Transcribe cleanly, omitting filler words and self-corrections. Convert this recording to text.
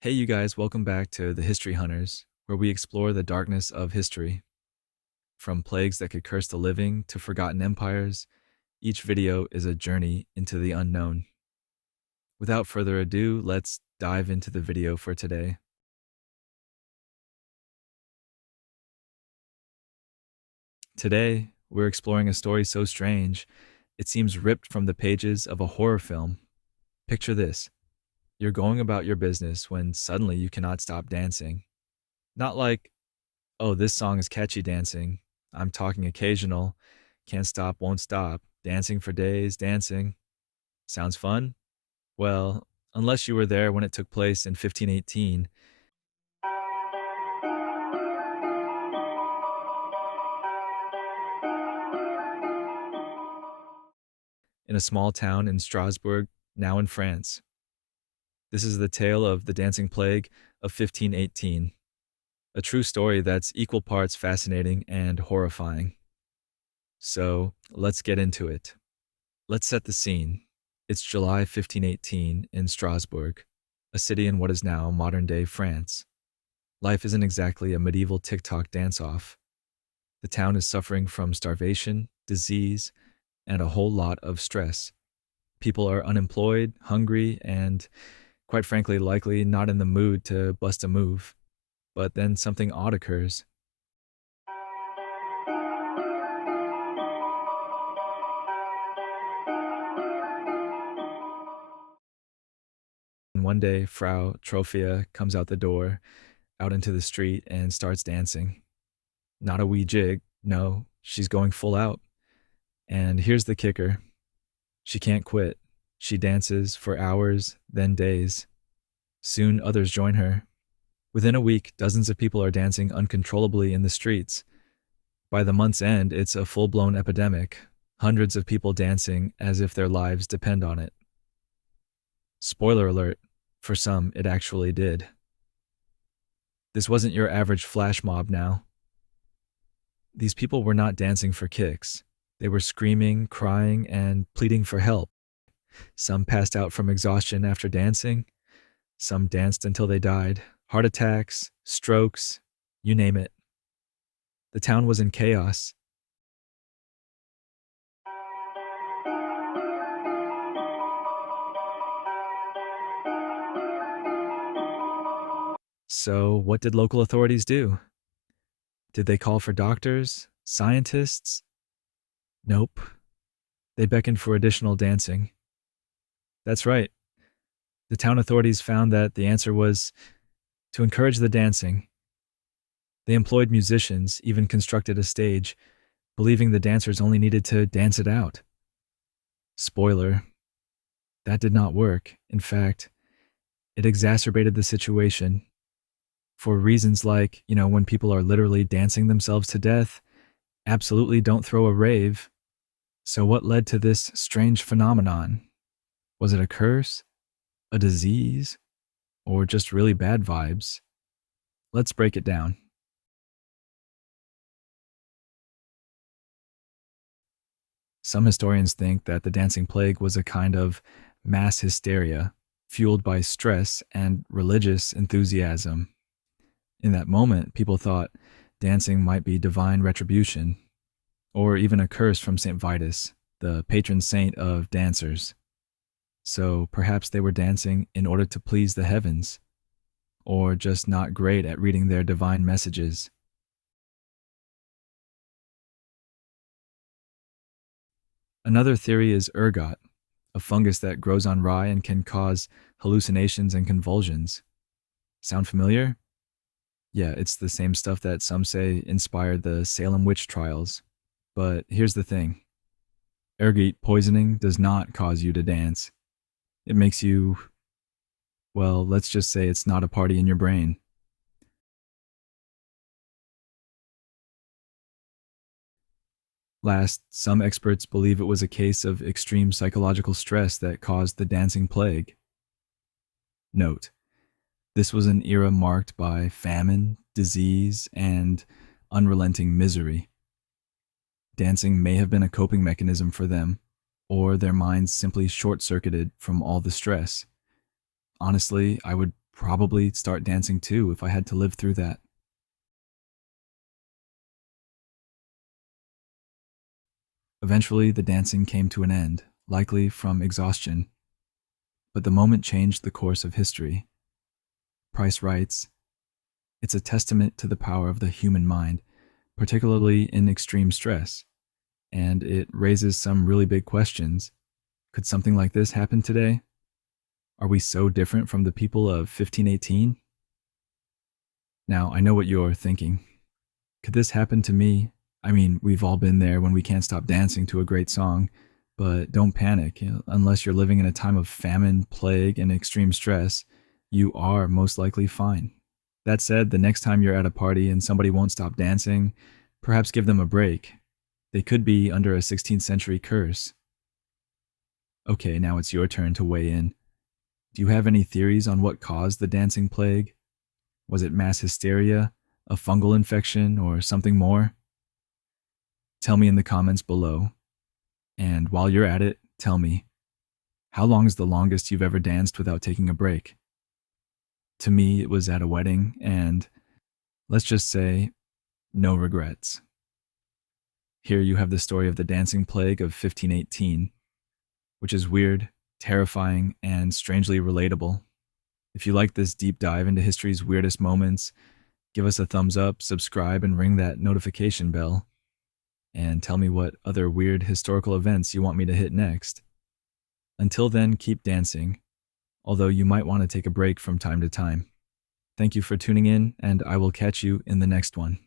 Hey, you guys, welcome back to the History Hunters, where we explore the darkness of history. From plagues that could curse the living to forgotten empires, each video is a journey into the unknown. Without further ado, let's dive into the video for today. Today, we're exploring a story so strange, it seems ripped from the pages of a horror film. Picture this: you're going about your business when suddenly you cannot stop dancing. Not like, oh, this song is catchy dancing. I'm talking occasional, can't stop, won't stop, dancing for days, dancing. Sounds fun? Well, unless you were there when it took place in 1518, in a small town in Strasbourg, now in France. This is the tale of the dancing plague of 1518, a true story that's equal parts fascinating and horrifying. So let's get into it. Let's set the scene. It's July 1518 in Strasbourg, a city in what is now modern day France. Life isn't exactly a medieval TikTok dance off. The town is suffering from starvation, disease, and a whole lot of stress. People are unemployed, hungry, and, quite frankly, likely not in the mood to bust a move. But then something odd occurs. And one day, Frau Trophia comes out the door, out into the street, and starts dancing. Not a wee jig, no, she's going full out. And here's the kicker: she can't quit. She dances for hours, then days. Soon others join her. Within a week, dozens of people are dancing uncontrollably in the streets. By the month's end, it's a full blown epidemic. Hundreds of people dancing as if their lives depend on it. Spoiler alert, for some, it actually did. This wasn't your average flash mob now. These people were not dancing for kicks. They were screaming, crying, and pleading for help. Some passed out from exhaustion after dancing. Some danced until they died. Heart attacks, strokes, you name it. The town was in chaos. So, what did local authorities do? Did they call for doctors? Scientists? Nope. They beckoned for additional dancing. That's right. The town authorities found that the answer was to encourage the dancing. They employed musicians, even constructed a stage, believing the dancers only needed to dance it out. Spoiler, that did not work. In fact, it exacerbated the situation for reasons like, when people are literally dancing themselves to death, absolutely don't throw a rave. So, what led to this strange phenomenon? Was it a curse, a disease, or just really bad vibes? Let's break it down. Some historians think that the dancing plague was a kind of mass hysteria fueled by stress and religious enthusiasm. In that moment, people thought dancing might be divine retribution, or even a curse from St. Vitus, the patron saint of dancers. So perhaps they were dancing in order to please the heavens, or just not great at reading their divine messages. Another theory is ergot, a fungus that grows on rye and can cause hallucinations and convulsions. Sound familiar? Yeah, it's the same stuff that some say inspired the Salem witch trials. But here's the thing: ergot poisoning does not cause you to dance. It makes you, well, let's just say it's not a party in your brain. Last, some experts believe it was a case of extreme psychological stress that caused the dancing plague. Note: this was an era marked by famine, disease, and unrelenting misery. Dancing may have been a coping mechanism for them, or their minds simply short circuited from all the stress. Honestly, I would probably start dancing too if I had to live through that. Eventually, the dancing came to an end, likely from exhaustion, but the moment changed the course of history. Price writes, "It's a testament to the power of the human mind, particularly in extreme stress, and it raises some really big questions. Could something like this happen today? Are we so different from the people of 1518? Now, I know what you're thinking. Could this happen to me? I mean, we've all been there when we can't stop dancing to a great song, but don't panic. Unless you're living in a time of famine, plague, and extreme stress, you are most likely fine. That said, the next time you're at a party and somebody won't stop dancing, perhaps give them a break. They could be under a 16th century curse. Okay, now it's your turn to weigh in. Do you have any theories on what caused the dancing plague? Was it mass hysteria, a fungal infection, or something more? Tell me in the comments below. And while you're at it, tell me, how long is the longest you've ever danced without taking a break? To me, it was at a wedding, and let's just say, no regrets. Here you have the story of the dancing plague of 1518, which is weird, terrifying, and strangely relatable. If you like this deep dive into history's weirdest moments, give us a thumbs up, subscribe, and ring that notification bell. And tell me what other weird historical events you want me to hit next. Until then, keep dancing, although you might want to take a break from time to time. Thank you for tuning in, and I will catch you in the next one.